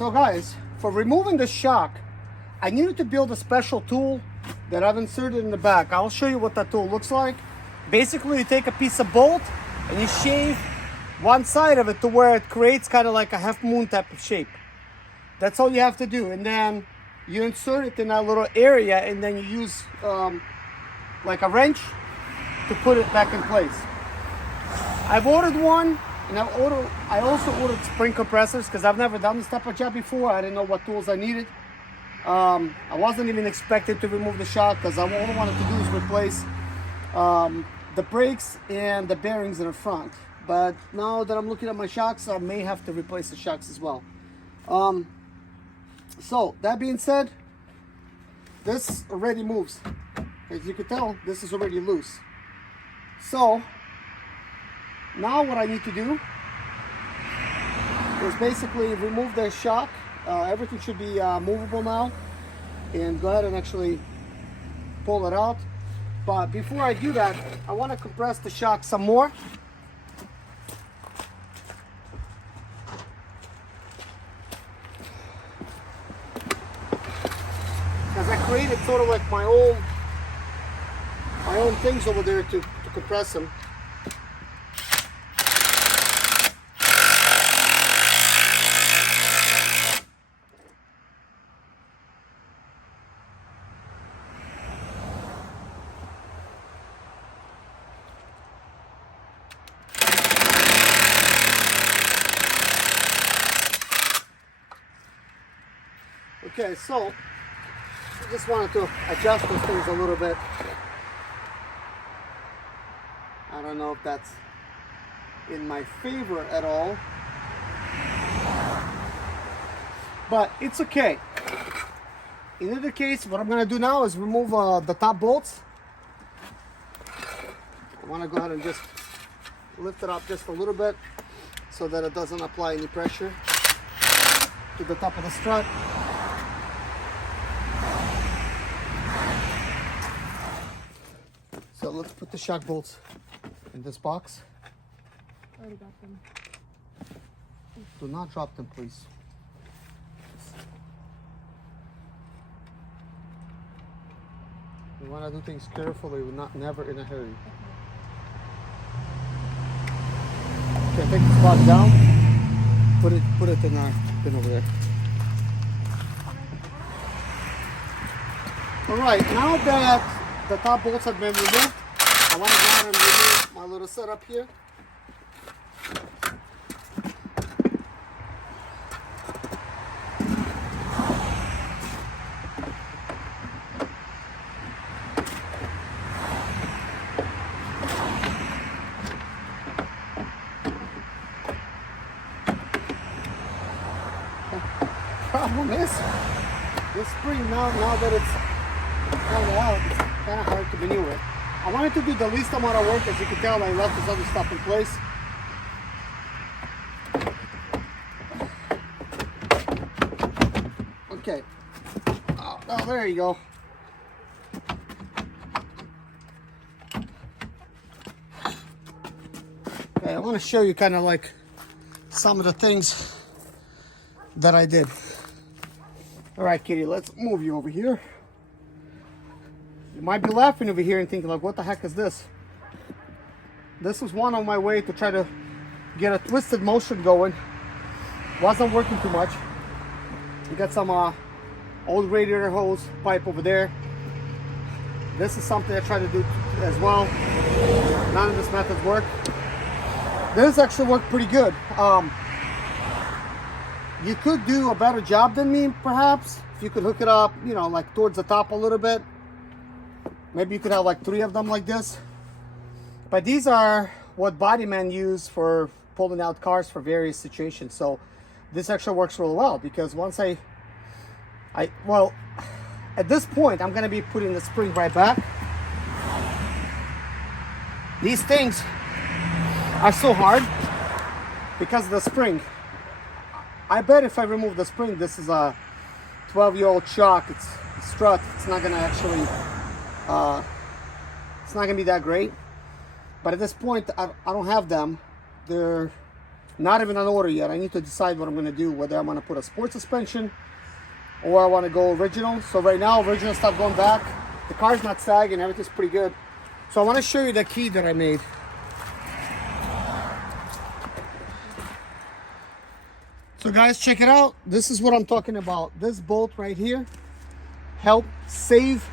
So guys, for removing the shock, I needed to build a special tool that I've inserted in the back. I'll show you what that tool looks like. Basically, you take a piece of bolt and you shave one side of it to where it creates kind of like a half moon type of shape. That's all you have to do. And then you insert it in that little area, and then you use like a wrench to put it back in place. I've ordered one, and I also ordered spring compressors because I've never done this type of job before. I didn't know what tools I needed. I wasn't even expected to remove the shock because all I wanted to do is replace the brakes and the bearings in the front. But now that I'm looking at my shocks, I may have to replace the shocks as well. So that being said, this already moves. As you can tell, this is already loose. So now what I need to do is basically remove the shock. Everything should be movable now, and go ahead and actually pull it out. But before I do that, I want to compress the shock some more. Because I created sort of like my own things over there to compress them. Okay, so I just wanted to adjust those things a little bit. I don't know if that's in my favor at all, but it's okay. In either case, what I'm going to do now is remove the top bolts. I want to go ahead and just lift it up just a little bit so that it doesn't apply any pressure to the top of the strut. So let's put the shock bolts in this box. I already got them. Do not drop them, please. We want to do things carefully, we're never in a hurry. Okay, take this box down. Put it in our bin over there. All right, now that the top bolts have been removed, I want to go ahead and remove my little setup here. Problem is, this spring now that it's kind of out, it's kind of hard to maneuver. I wanted to do the least amount of work. As you can tell, I left this other stuff in place. Okay. Oh, there you go. Okay, I want to show you kind of like some of the things that I did. All right, Kitty, let's move you over here. You might be laughing over here and thinking like, what the heck is this? This was one on my way to try to get a twisted motion going. Wasn't working too much. We got some old radiator hose pipe over there. This is something I try to do as well. None of these methods work. This actually worked pretty good. You could do a better job than me, perhaps. If you could hook it up, you know, like towards the top a little bit. Maybe you could have like 3 of them like this. But these are what bodymen use for pulling out cars for various situations. So this actually works really well, because once well, at this point, I'm going to be putting the spring right back. These things are so hard because of the spring. I bet if I remove the spring, this is a 12-year-old shock. It's strut. It's not going to actually, it's not going to be that great. But at this point, I don't have them. They're Not even on order yet. I need to decide what I'm going to do, whether I want to put a sport suspension or I want to go original. So right now, original stuff going back. The car's not sagging, everything's pretty good. So I want to show you the key that I made. So guys, check it out. This is what I'm talking about. This bolt right here helped save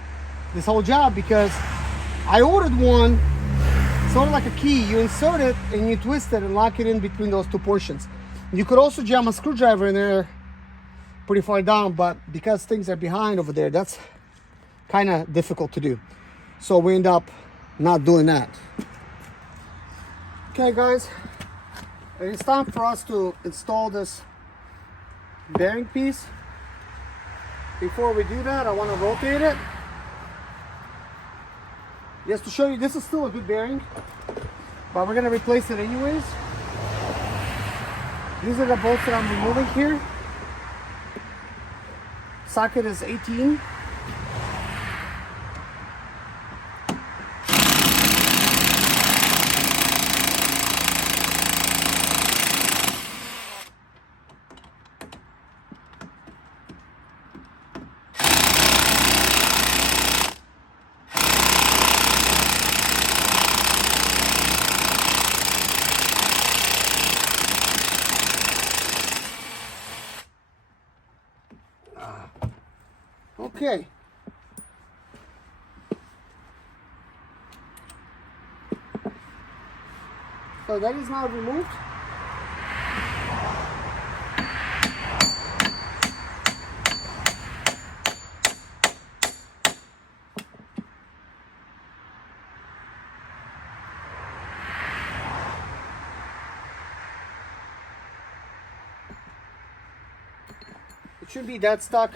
this whole job, because I ordered one, sort of like a key. You insert it and you twist it and lock it in between those two portions. You could also jam a screwdriver in there pretty far down, but because things are behind over there, that's kind of difficult to do. So we end up not doing that. Okay guys, it's time for us to install this bearing piece. Before we do that, I want to rotate it just to show you this is still a good bearing, but we're going to replace it anyways. These are the bolts that I'm removing here. Socket is 18. Okay. So that is now removed. It should be that stuck,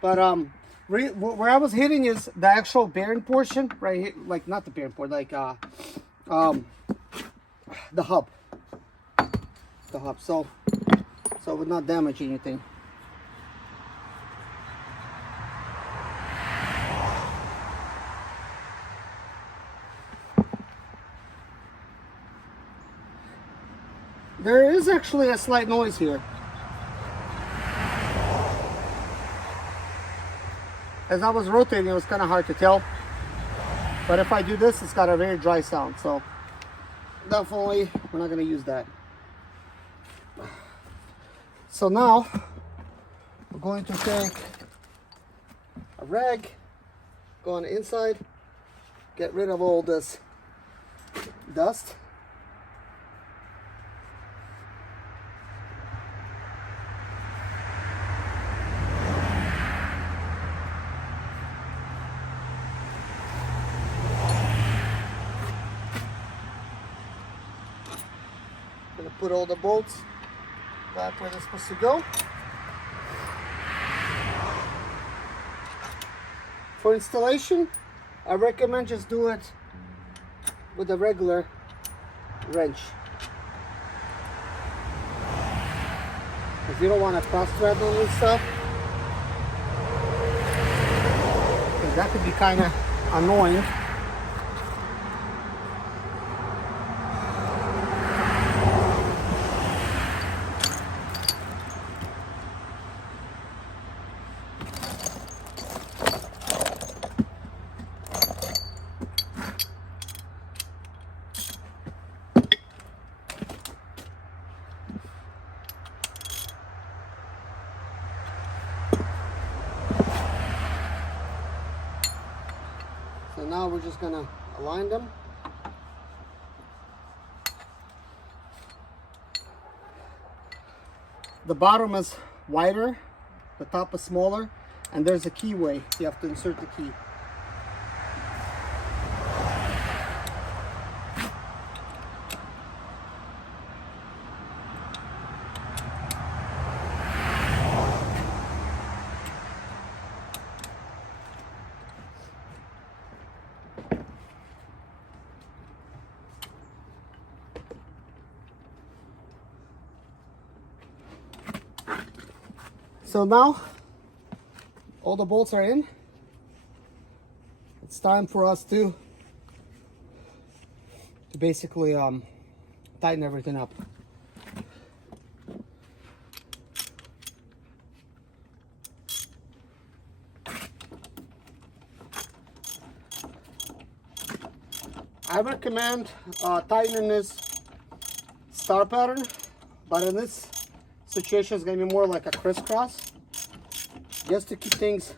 but where I was hitting is the actual bearing portion right here, like not the bearing port, like the hub, so it would not damage anything. There is actually a slight noise here. As I was rotating, it was kind of hard to tell. But if I do this, it's got a very dry sound. So definitely, we're not going to use that. So now, we're going to take a rag, go on the inside, get rid of all this dust. Gonna put all the bolts back where they're supposed to go. For installation, I recommend just do it with a regular wrench, if you don't want to cross thread all this stuff, because that could be kind of annoying. So now we're just gonna align them. The bottom is wider, the top is smaller, and there's a keyway. You have to insert the key. So now all the bolts are in. It's time for us to basically tighten everything up. recommend tightening this star pattern, but in this situation it's going to be more like a crisscross, just to keep things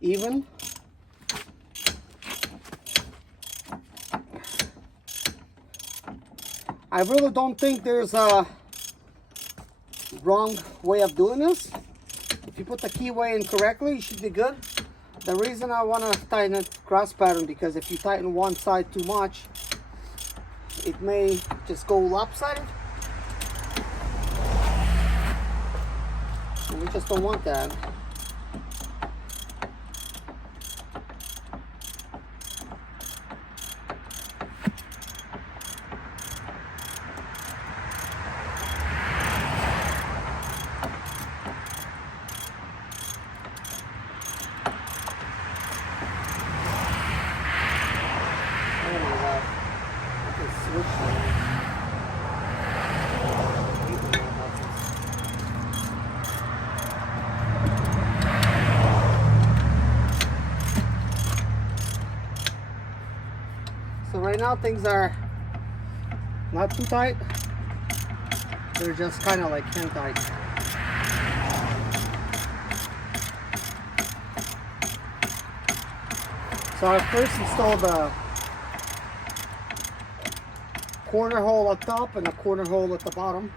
even. I really don't think there's a wrong way of doing this. If you put the keyway in correctly, you should be good. The reason I want to tighten it cross pattern, because if you tighten one side too much, it may just go lopsided. And we just don't want that. So right now things are not too tight. They're just kind of like hand tight. So I first installed a corner hole at top and a corner hole at the bottom.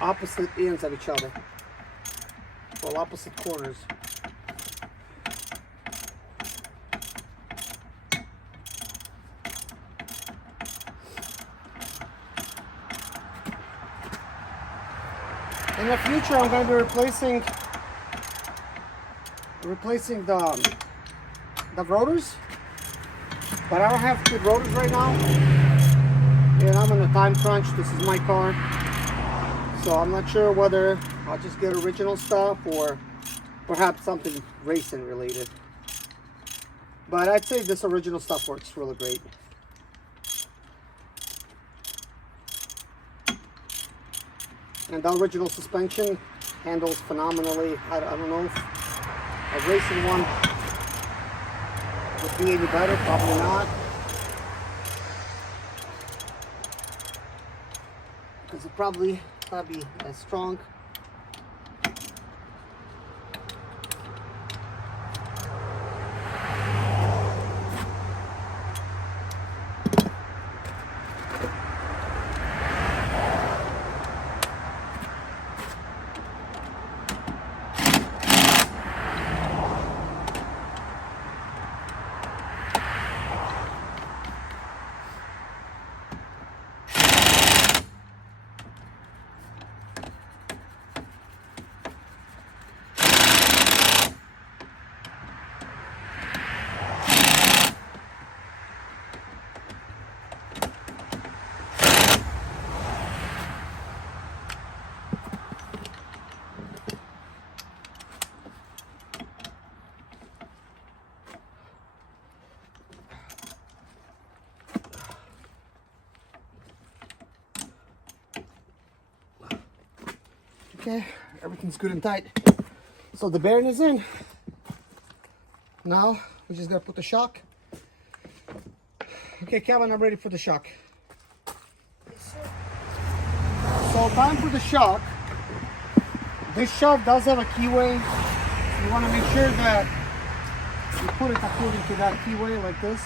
Opposite ends of each other. Well, opposite corners. In the future, I'm going to be replacing the rotors, but I don't have good rotors right now, and I'm in a time crunch. This is my car, so I'm not sure whether I'll just get original stuff or perhaps something racing related. But I'd say this original stuff works really great. And the original suspension handles phenomenally. I don't know if a racing one would be any better, probably not. Because it probably not be as strong. Okay, everything's good and tight. So the bearing is in. Now we just gotta put the shock. Okay, Kevin, I'm ready for the shock. So time for the shock. This shock does have a keyway. You want to make sure that you put it according to that keyway like this.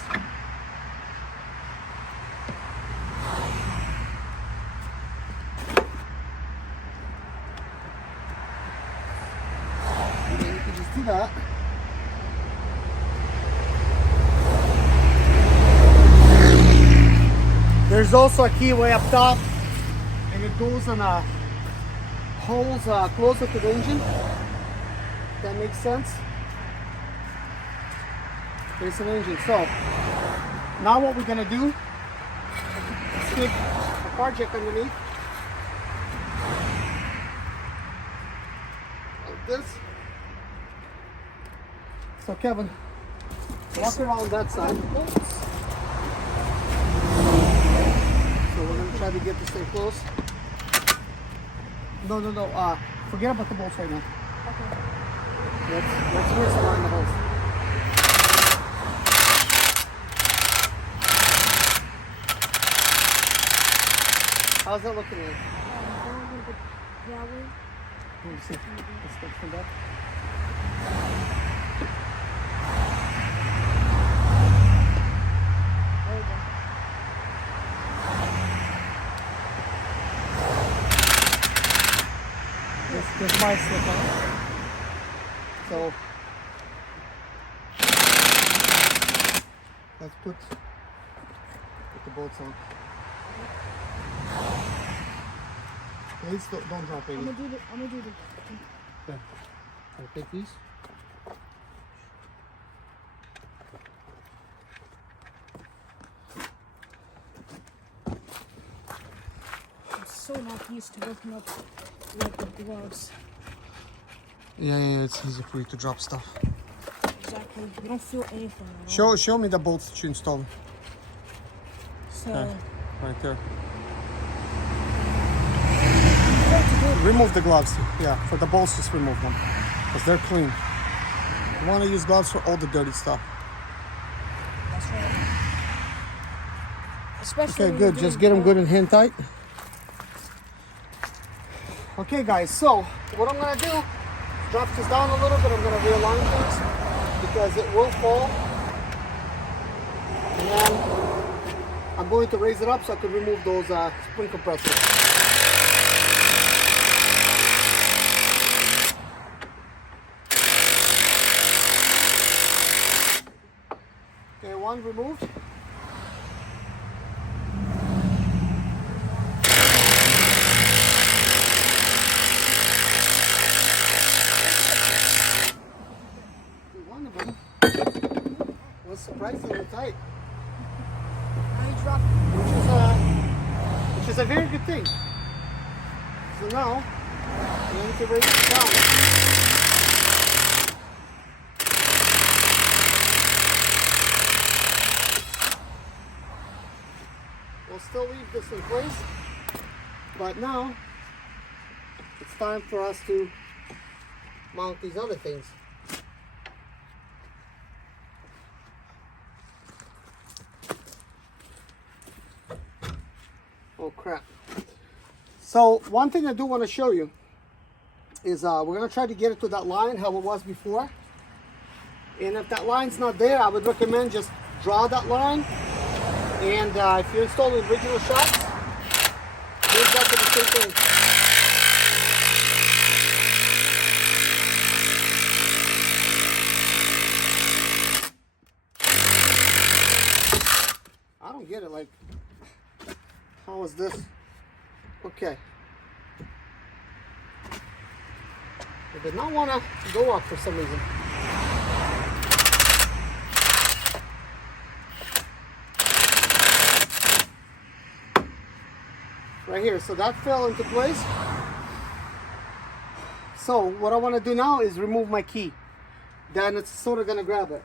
That. There's also a keyway up top, and it goes in holes closer to the engine. If that makes sense. There's an engine. So now what we're gonna do is stick a car jack underneath, like this. So Kevin, walk around that side. So we're gonna try to get this thing close. No. Forget about the bolts right now. Okay. Let's realign the holes. How's that looking like? Yeah, Let me see. Let's get from back. there you go. This might slip out. So let's put the bolts on. Please don't drop I'm any. gonna do the. Okay. I'll take these. I'm so not used to working up with the gloves. Yeah, it's easy for you to drop stuff. Exactly. You don't feel anything at all. Show me the bolts that you installed. So Okay. Right there. what to do? Remove the gloves. Yeah, for the bolts, just remove them because they're clean. You want to use gloves for all the dirty stuff. That's right. Especially Okay, when you're good. Just doing get them work. good and hand tight. Okay, guys. So what I'm gonna do, drop this down a little bit. I'm gonna realign things because it will fall, and then I'm going to raise it up so I can remove those spring compressors. Okay, one removed. One of them was surprisingly tight, I dropped. which is a very good thing. So now we need to raise it down. We'll still leave this in place, but now it's time for us to mount these other things. Oh crap. So one thing I do want to show you is we're going to try to get it to that line how it was before. And if that line's not there, I would recommend just draw that line. And if you install the original shocks, do exactly the same thing. I don't get it, like, how is this? Okay. It did not want to go up for some reason. Right here, so that fell into place. So what I want to do now is remove my key. Then it's sort of going to grab it.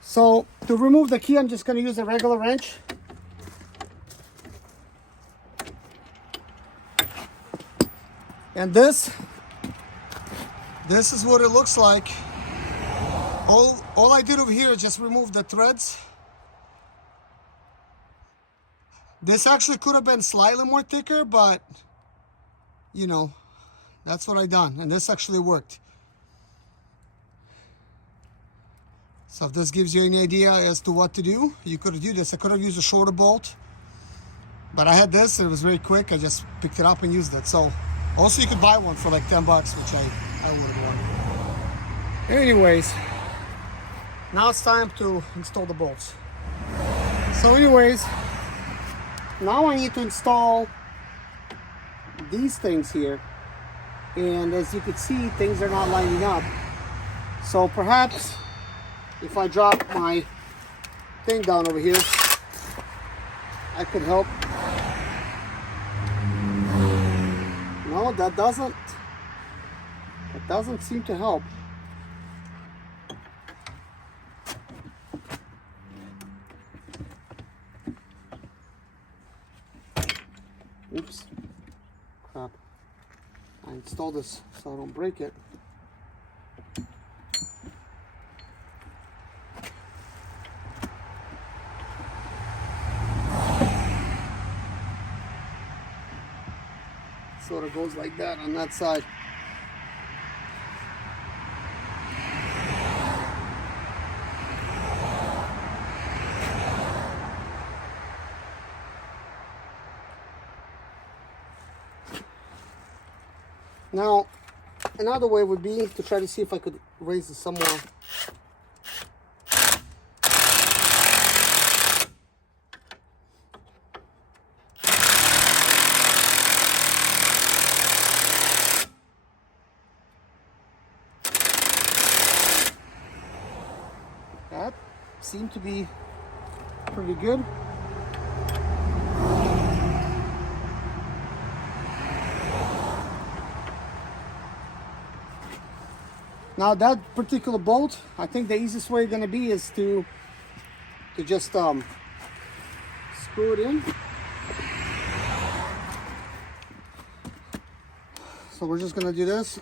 So to remove the key, I'm just going to use a regular wrench. And this is what it looks like. All I did over here is just remove the threads. This actually could have been slightly more thicker, but you know, that's what I done, and this actually worked. So if this gives you any idea as to what to do, you could do this. I could have used a shorter bolt, but I had this and it was very quick. I just picked it up and used it. So also you could buy one for like 10 bucks, which I would have won. Anyways, now it's time to install the bolts. So anyways, now I need to install these things here. And as you can see, things are not lining up. So perhaps if I drop my thing down over here, I could help. No, that doesn't seem to help. Oops. Crap. I installed this so I don't break it. Sort of goes like that on that side. Now, another way would be to try to see if I could raise it somewhere. That seemed to be pretty good. Now that particular bolt, I think the easiest way going to be is to just screw it in. So we're just going to do this.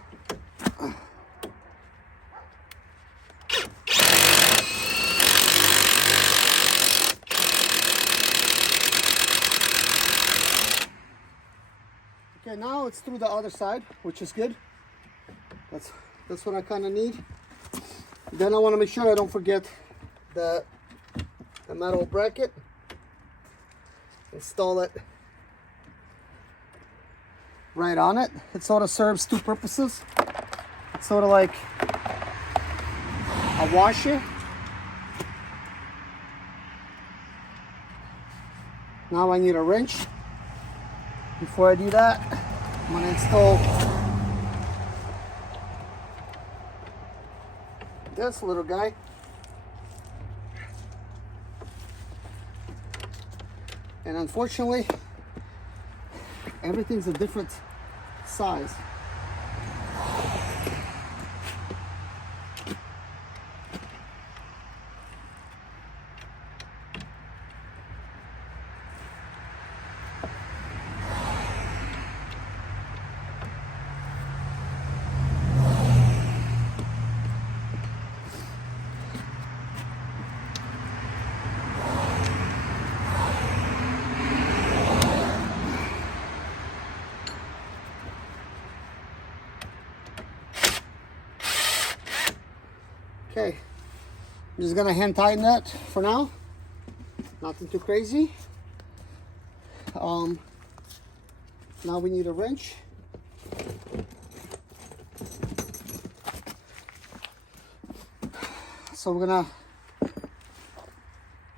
Okay, now it's through the other side, which is good. That's what I kind of need. Then I want to make sure I don't forget the metal bracket. Install it right on it. It sort of serves two purposes. It's sort of like a washer. Now I need a wrench. Before I do that, I'm going to install this little guy. And unfortunately, everything's a different size. Okay, I'm just gonna hand tighten that for now. Nothing too crazy. Now we need a wrench. So we're gonna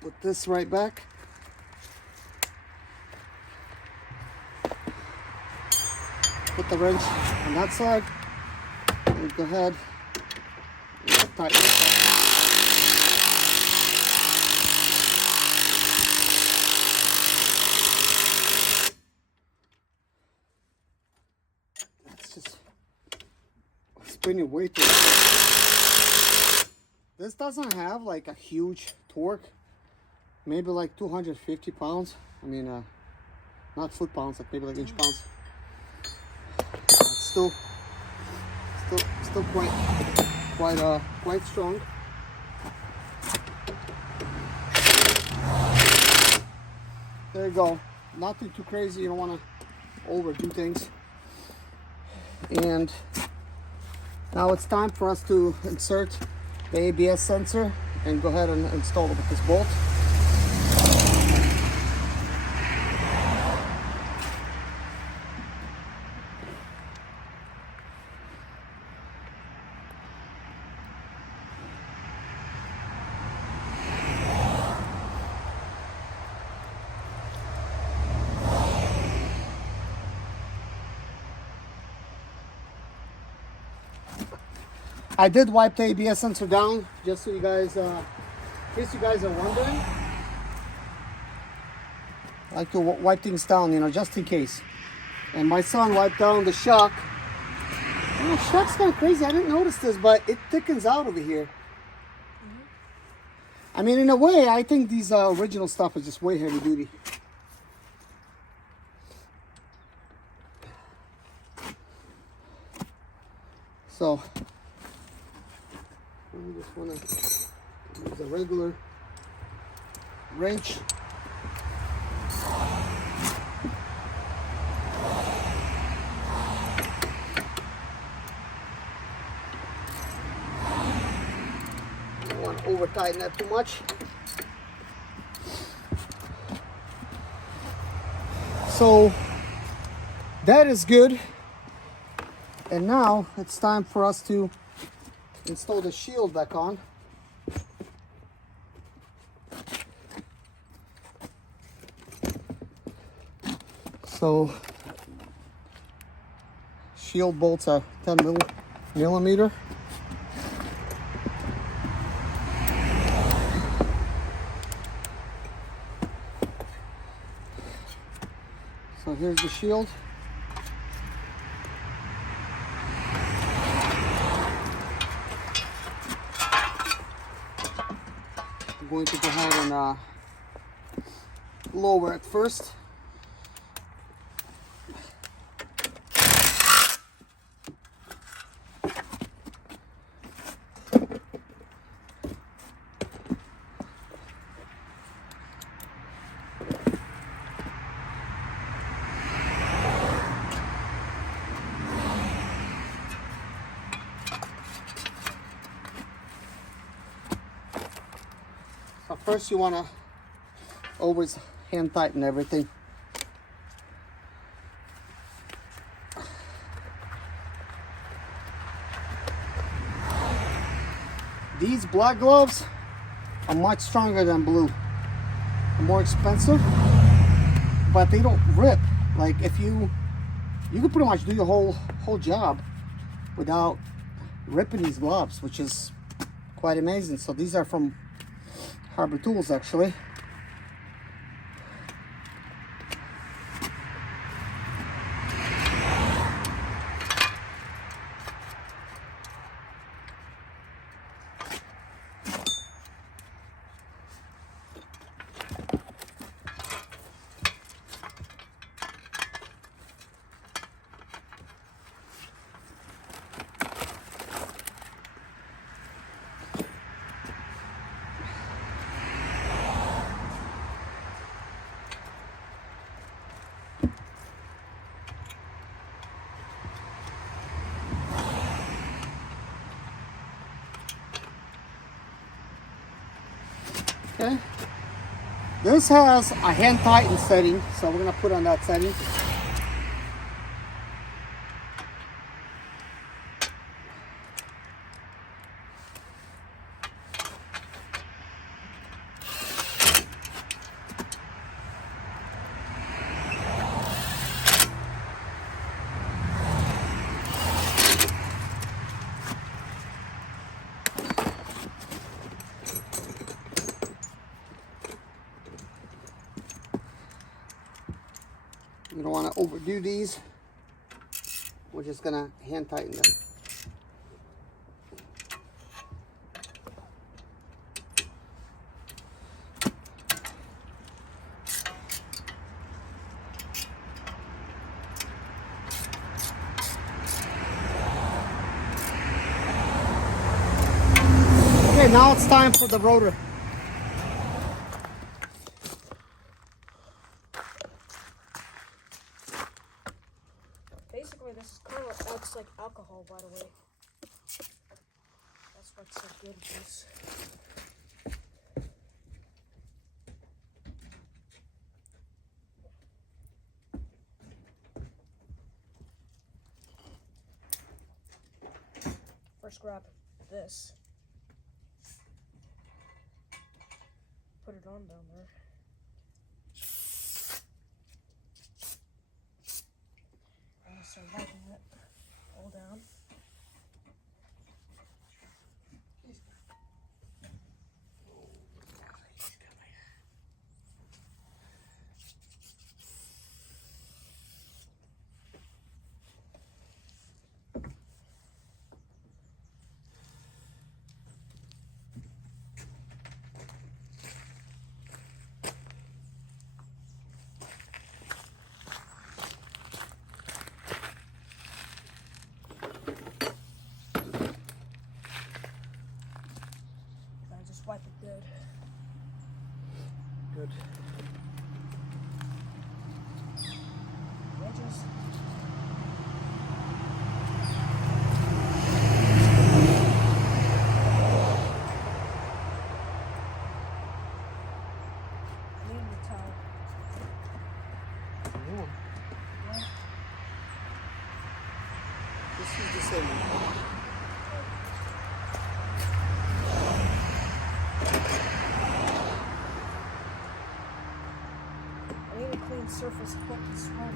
put this right back. Put the wrench on that side. And go ahead. Tighten it up. That's just spinning way too much. This doesn't have like a huge torque, maybe like 250 pounds. I mean, not foot pounds, like maybe like inch pounds. It's still quite strong. There you go. Nothing too crazy. You don't want to overdo things. And now it's time for us to insert the ABS sensor and go ahead and install it with this bolt. I did wipe the ABS sensor down, just so you guys, in case you guys are wondering. I like to wipe things down, you know, just in case. And my son wiped down the shock. The shock's kind of crazy. I didn't notice this, but it thickens out over here. I mean, in a way, I think these original stuff is just way heavy duty. So I just want to use a regular wrench. Don't want to over tighten that too much. So that is good. And now it's time for us to install the shield back on. So shield bolts are 10 millimeter. So here's the shield. I'm going to go ahead and lower it first. So first you want to always hand tighten everything. These black gloves are much stronger than blue. They're more expensive, but they don't rip. Like if you can pretty much do your whole job without ripping these gloves, which is quite amazing. So these are from Harbor Tools actually. Okay. This has a hand tighten setting, so we're gonna put on that setting. You don't want to overdo these. We're just gonna hand tighten them. Okay, now it's time for the rotor. Basically, this kind of acts like alcohol, by the way. That's what's so good with this. First grab this. Put it on down there. And start lightening it all down. surface. I need the towel. Yeah. This is the same one. I need a clean surface quick and strong.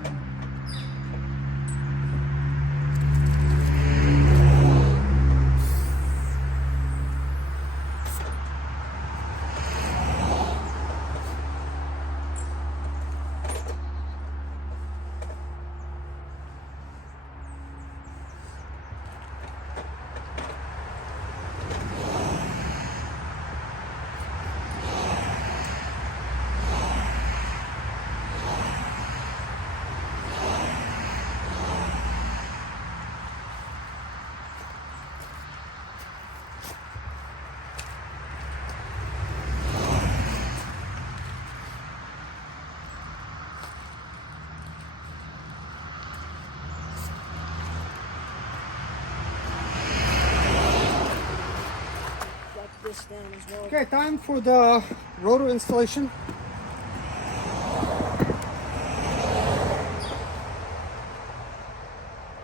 This down as well. Okay, time for the rotor installation.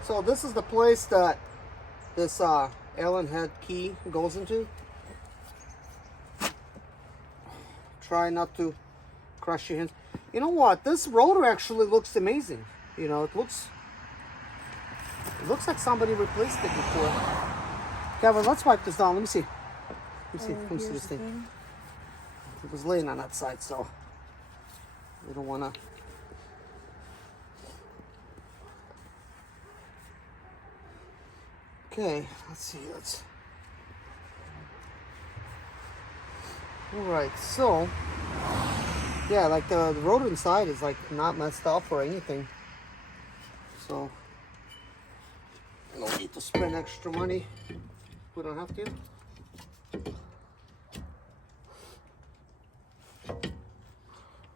So this is the place that this Allen head key goes into. Try not to crush your hands. You know what? This rotor actually looks amazing. You know, it looks like somebody replaced it before. Kevin, let's wipe this down. Let me see. Let me see this thing. It was laying on that side, so we don't want to. Okay, let's see. All right, so yeah, like the rotor inside is like not messed up or anything. So no need to spend extra money. We don't have to.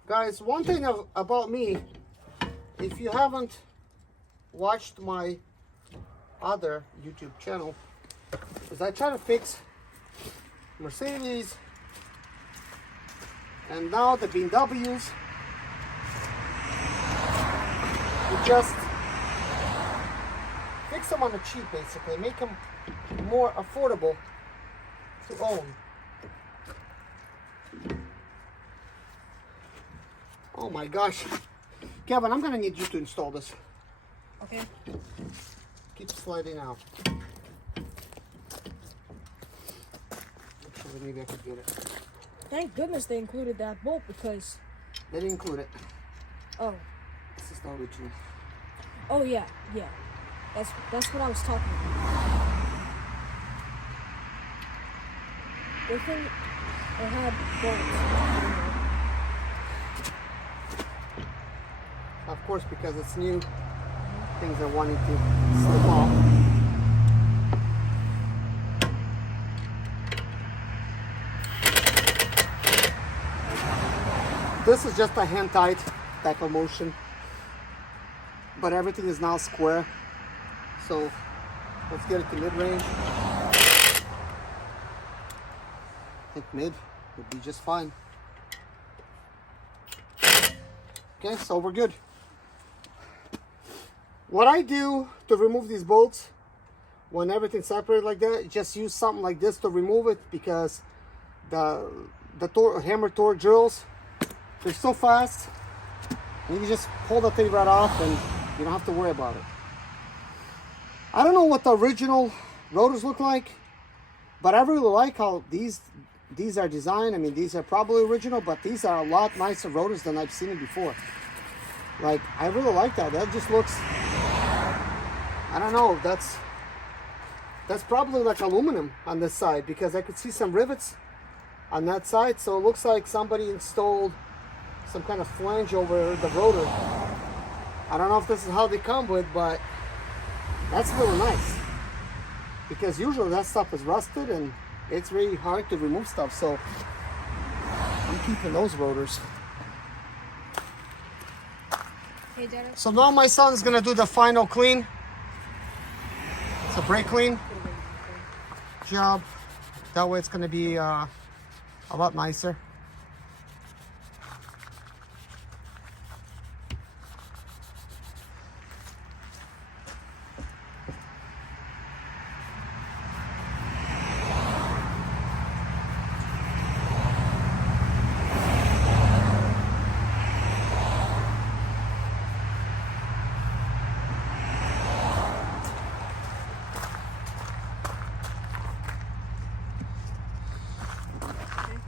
Guys, one thing about me, if you haven't watched my other YouTube channel, is I try to fix Mercedes and now the BMWs. You just fix them on the cheap, basically, make them more affordable to own. Oh my gosh. Kevin, I'm gonna need you to install this. Okay. Keep sliding out. Actually, maybe I could get it. Thank goodness they included that bolt because... They didn't include it. Oh. This is the original. Oh yeah, yeah. That's what I was talking about. They think they had bolts. Of course, because it's new, things are wanting to slip off. This is just a hand tight type of motion, but everything is now square. So let's get it to mid-range. I think mid would be just fine. Okay, so we're good. What I do to remove these bolts when everything's separated like that, just use something like this to remove it, because the hammer torque drills, they're so fast. You can just pull the thing right off and you don't have to worry about it. I don't know what the original rotors look like, but I really like how these are designed. I mean, these are probably original, but these are a lot nicer rotors than I've seen it before. Like, I really like that. That just looks, I don't know, that's probably like aluminum on this side, because I could see some rivets on that side. So it looks like somebody installed some kind of flange over the rotor. I don't know if this is how they come with, but that's really nice, because usually that stuff is rusted and it's really hard to remove stuff. So I'm keeping those rotors. Hey, Dennis. So now my son's gonna do the final clean. It's a brake clean job. That way it's gonna be a lot nicer.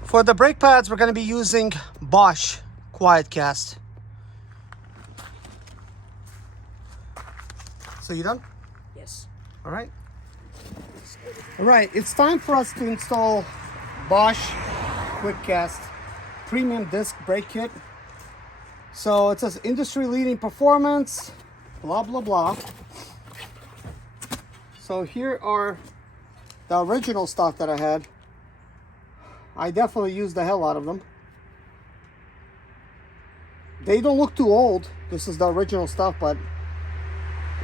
For the brake pads, we're going to be using Bosch Quiet Cast. So you done? Yes. All right. All right, it's time for us to install Bosch Quick Cast Premium Disc Brake Kit. So it says industry leading performance, blah, blah, blah. So here are the original stuff that I had. I definitely used the hell out of them. They don't look too old. This is the original stuff, but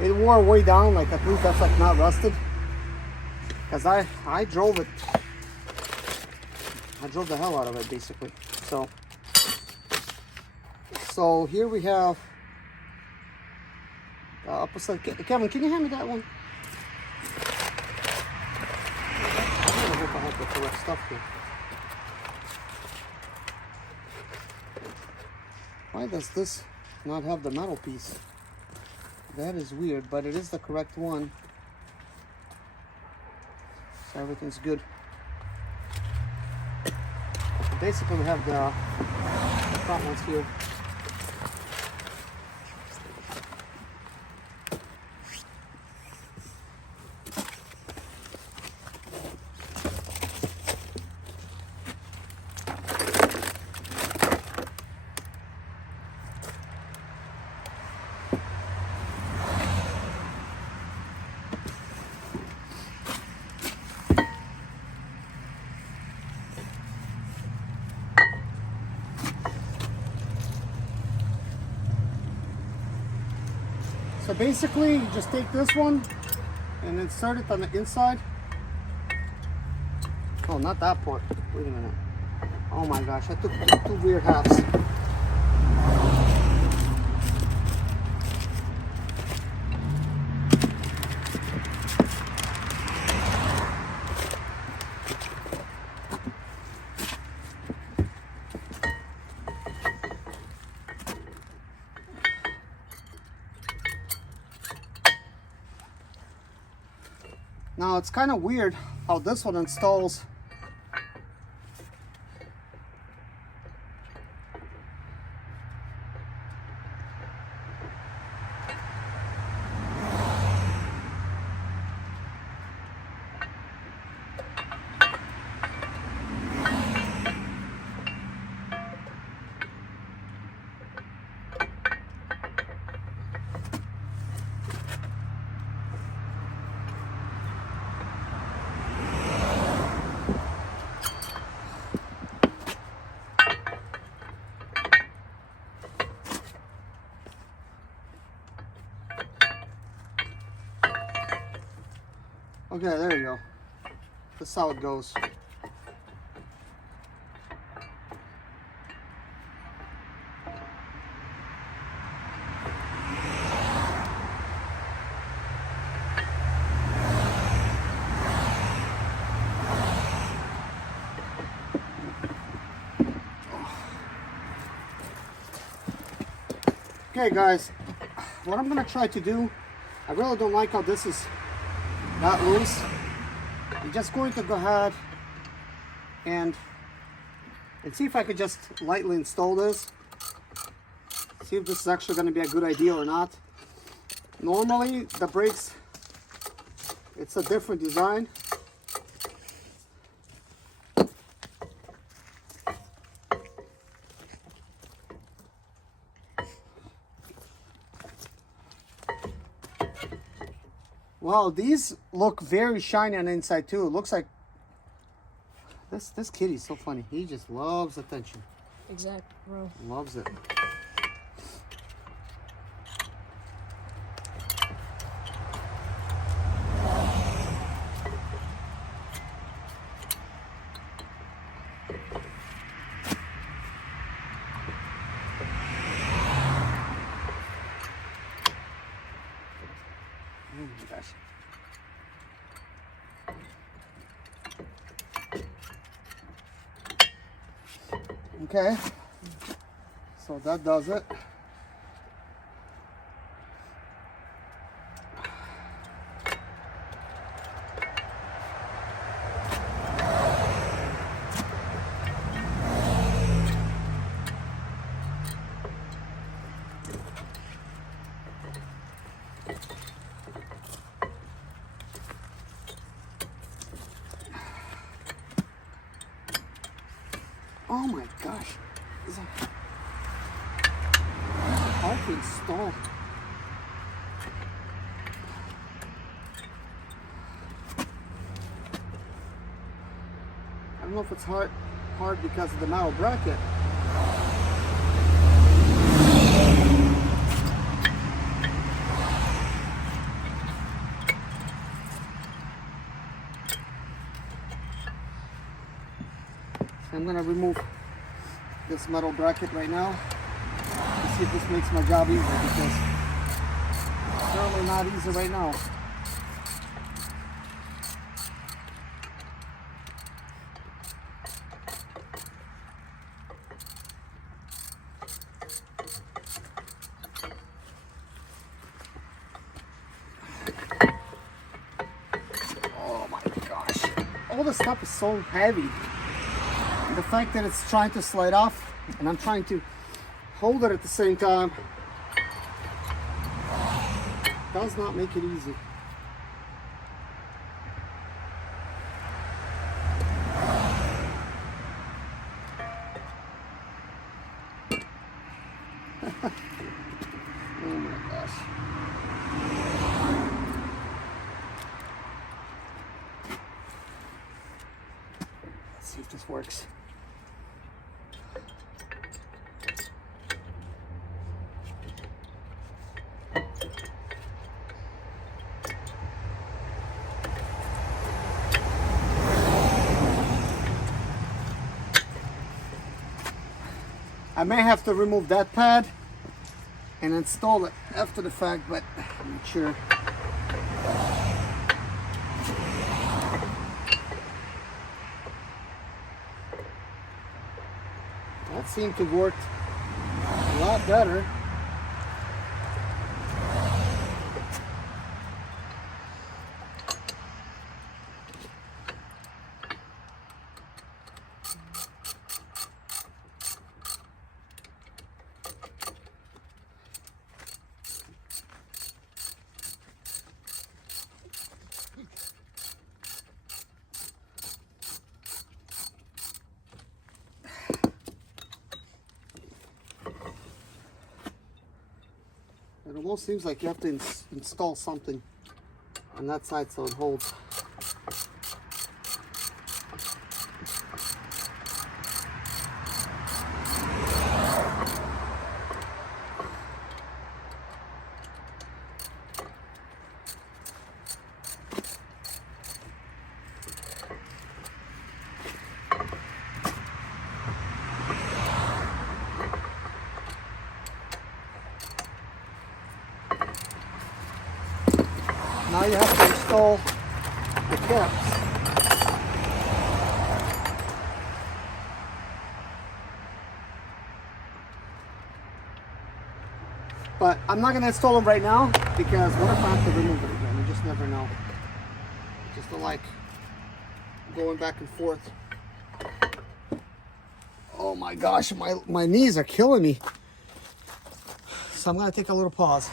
it wore way down. Like at least that's like not rusted. Cause I drove it. I drove the hell out of it basically. So here we have the opposite. Kevin, can you hand me that one? I hope I have the correct stuff here. Why does this not have the metal piece? That is weird, but it is the correct one. So everything's good. Basically we have the front ones here. So basically, you just take this one and insert it on the inside. Oh, not that part. Wait a minute. Oh my gosh, I took two weird halves. Now it's kind of weird how this one installs. Okay, there you go. That's how it goes. Okay guys, what I'm gonna try to do, I really don't like how this is not loose. I'm just going to go ahead and see if I could just lightly install this. See if this is actually going to be a good idea or not. Normally the brakes, it's a different design. Wow, these look very shiny on the inside too. It looks like this kitty's so funny. He just loves attention. Exact, bro. Loves it. gosh. Okay, so that does it. Oh my gosh, this is hard to install. I don't know if it's hard because of the metal bracket. I'm gonna remove this metal bracket right now to see if this makes my job easier, because it's certainly not easy right now. Oh my gosh, all this stuff is so heavy. The fact that it's trying to slide off and I'm trying to hold it at the same time does not make it easy. Oh my gosh. Let's see if this works. I may have to remove that pad and install it after the fact, but I'm not sure. That seemed to work a lot better. It almost seems like you have to install something on that side so it holds. Now you have to install the caps. But I'm not going to install them right now, because what if I have to remove it again? You just never know. Just don't like going back and forth. Oh my gosh, my knees are killing me. So I'm going to take a little pause.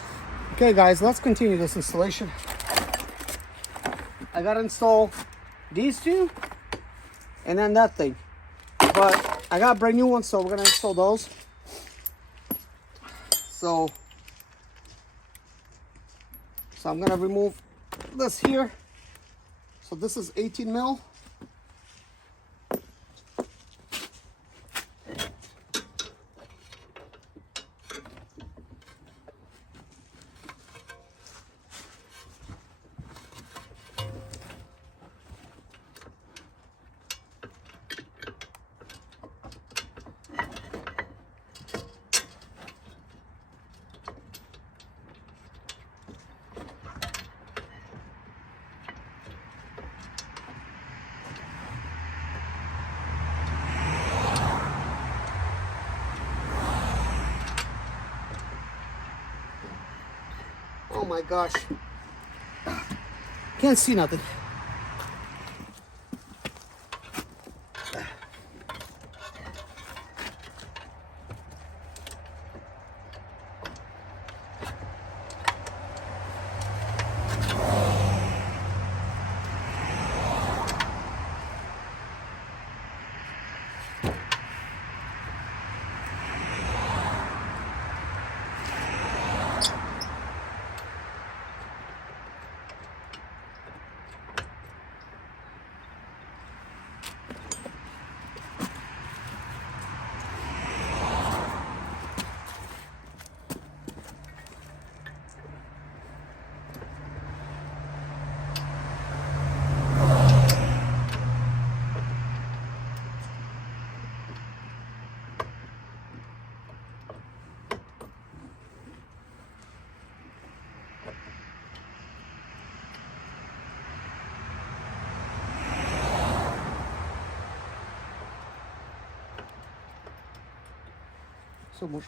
Okay guys, let's continue this installation. I gotta install these two and then that thing, but I got brand new ones, so we're gonna install those. So I'm gonna remove this here. So this is 18 mil. my gosh. Can't see nothing. So much.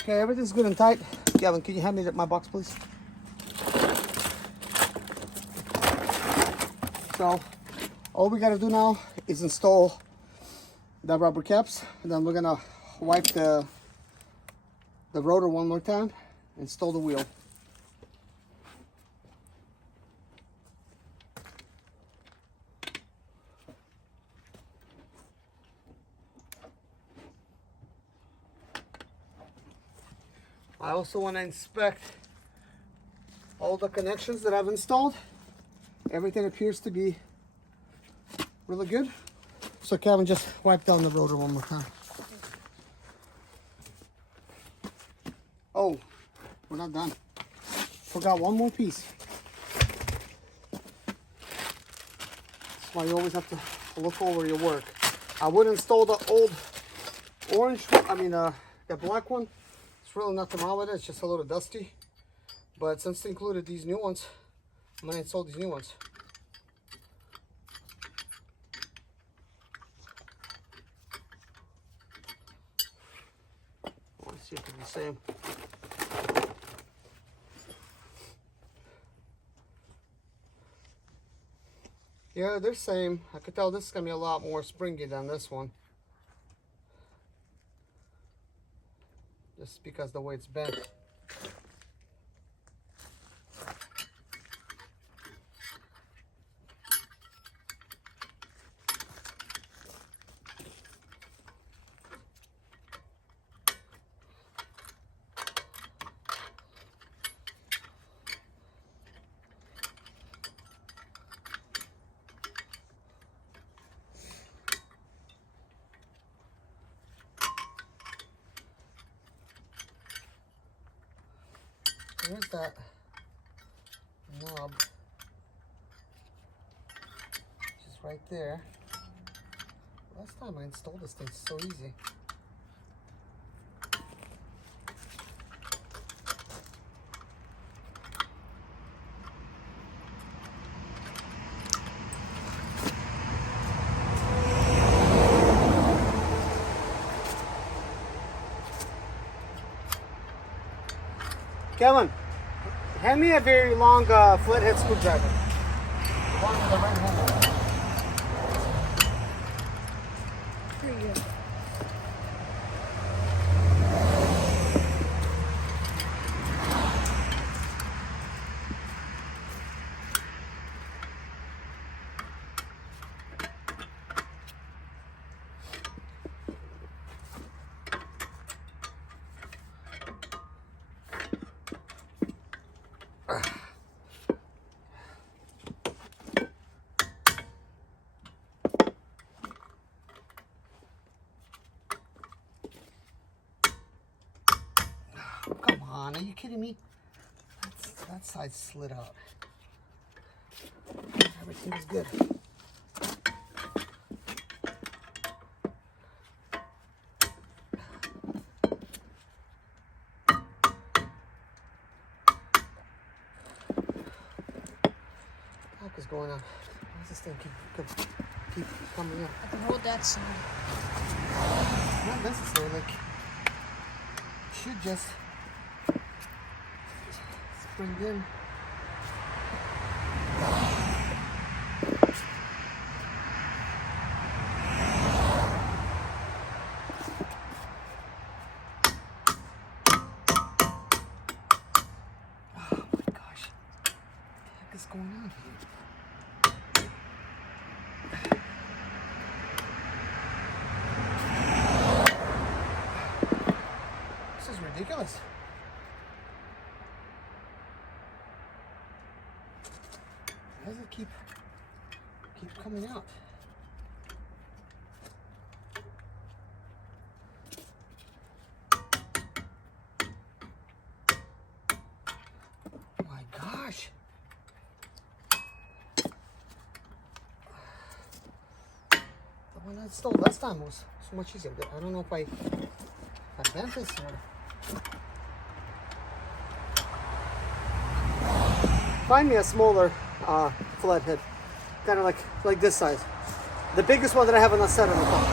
Okay, everything's good and tight. Gavin, can you hand me my box, please? So, all we gotta do now is install the rubber caps, and then we're gonna wipe the rotor one more time, install the wheel. I also want to inspect all the connections that I've installed. Everything appears to be really good. So Kevin, just wipe down the rotor one more time. Oh, we're not done. Forgot one more piece. That's why you always have to look over your work. I would install the old orange, the black one. It's really nothing wrong with it, it's just a little dusty. But since they included these new ones, I'm gonna install these new ones. Let's see if they're the same. Yeah, they're the same. I could tell this is gonna be a lot more springy than this one. Just because the way it's bent. Where's that knob? Just right there. Last time I installed this thing, it's so easy. Kevin, hand me a very long flathead screwdriver. The one with the red handle. Here you go. Come on, are you kidding me? That side slid out. Everything is good. What is going on? Why does this thing keep coming up? I can hold that side. Not necessarily. Like, should just spring in. Oh my gosh. What the heck is going on here? This is ridiculous. Why does it keep coming out? Oh my gosh. The one I installed last time was so much easier. But I don't know if I bent this or... Find me a smaller flathead, kind of like this size. The biggest one that I have on the set on the top.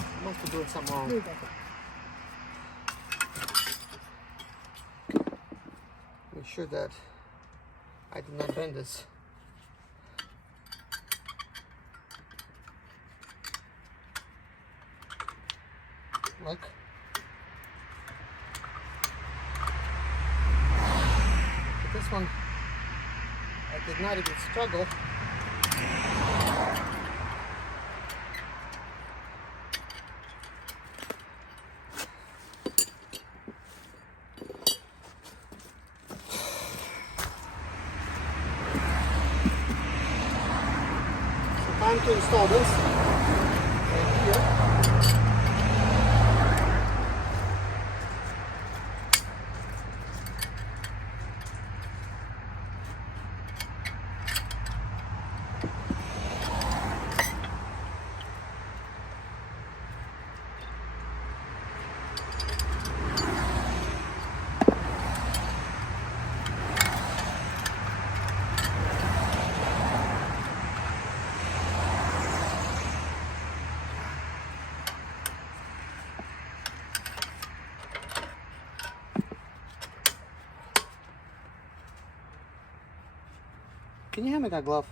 I must be doing something wrong. Here you go. Make sure that I did not bend this. Look. But this one, I did not even struggle. So time to install this right here. Can you hand me that glove?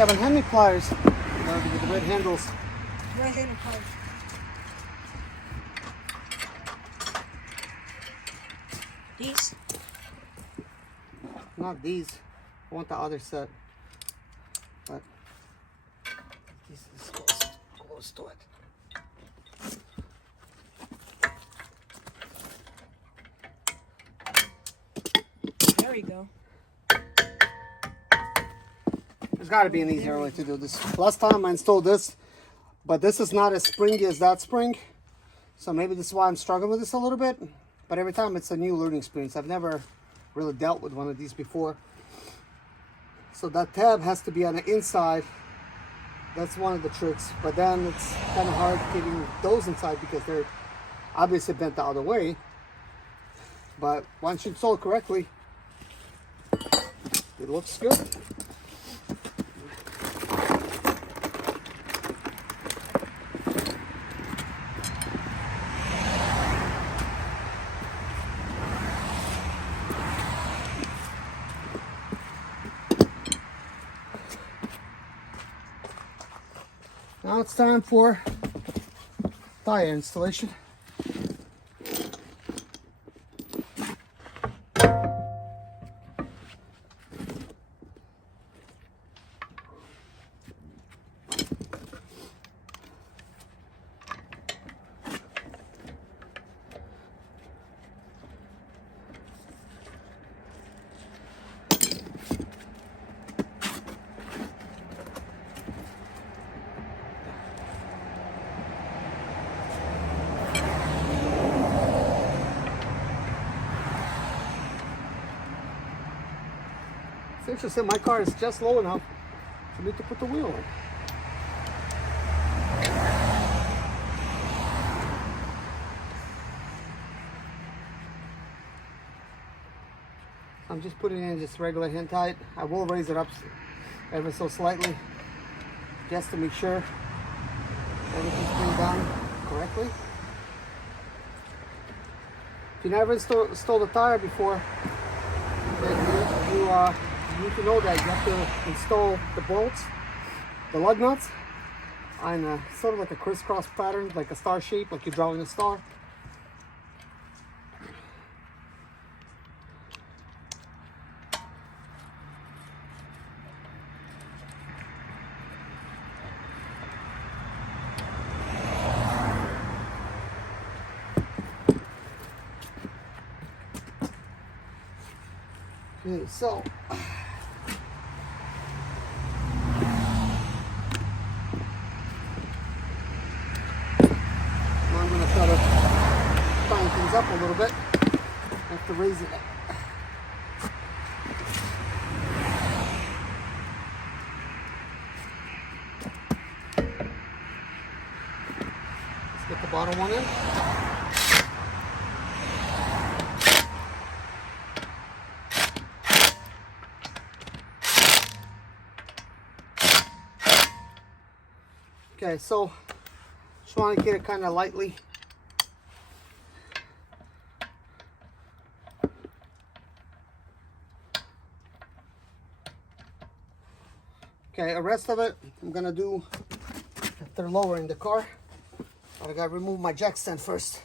Kevin, hand me pliers. With the red handles. Right-handed pliers. These? Not these. I want the other set. But this is close to it. There we go. There's got to be an easier way to do this. Last time I installed this, but this is not as springy as that spring. So maybe this is why I'm struggling with this a little bit. But every time it's a new learning experience. I've never really dealt with one of these before. So that tab has to be on the inside. That's one of the tricks. But then it's kind of hard getting those inside because they're obviously bent the other way. But once you install it correctly, it looks good. Now it's time for tire installation. It's interesting, my car is just low enough for me to put the wheel in. I'm just putting in just regular hand tight. I will raise it up ever so slightly just to make sure everything's being done correctly. If you never installed a tire before, then you need to know that you have to install the bolts, the lug nuts, on sort of like a crisscross pattern, like a star shape, like you're drawing a star. Okay, so I'm going to try to tighten things up a little bit. I have to raise it up. Let's get the bottom one in. Okay, so just want to get it kind of lightly. Okay, the rest of it I'm gonna do after lowering the car. But I gotta remove my jack stand first.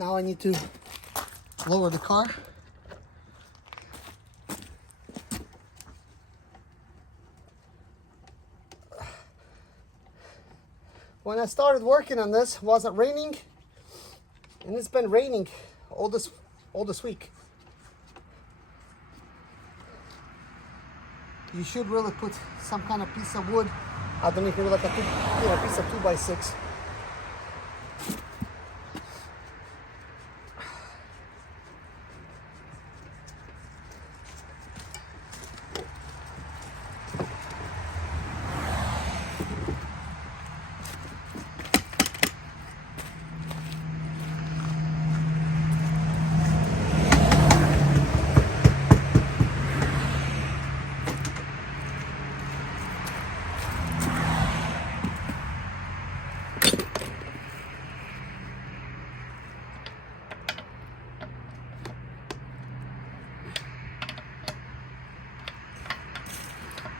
Now I need to lower the car. When I started working on this, it wasn't raining, and it's been raining all this week. You should really put some kind of piece of wood underneath, maybe like a piece of 2x6.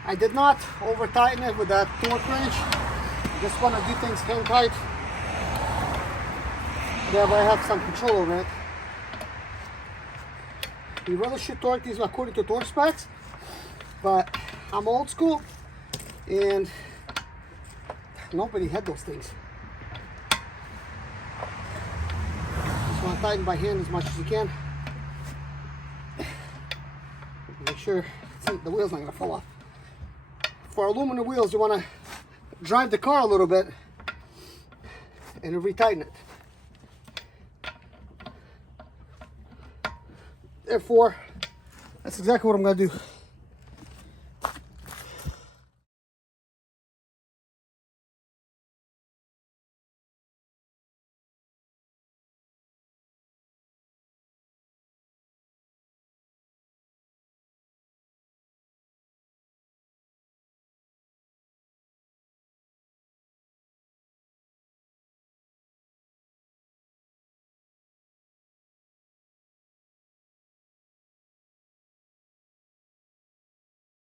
I did not over tighten it with that torque wrench. I just want to do things hand tight. That way I have some control over it. You really should torque these according to torque specs, but I'm old school and nobody had those things. Just want to tighten by hand as much as you can. Make sure the wheel's not going to fall off. For aluminum wheels, you want to drive the car a little bit and retighten it. Therefore, that's exactly what I'm going to do.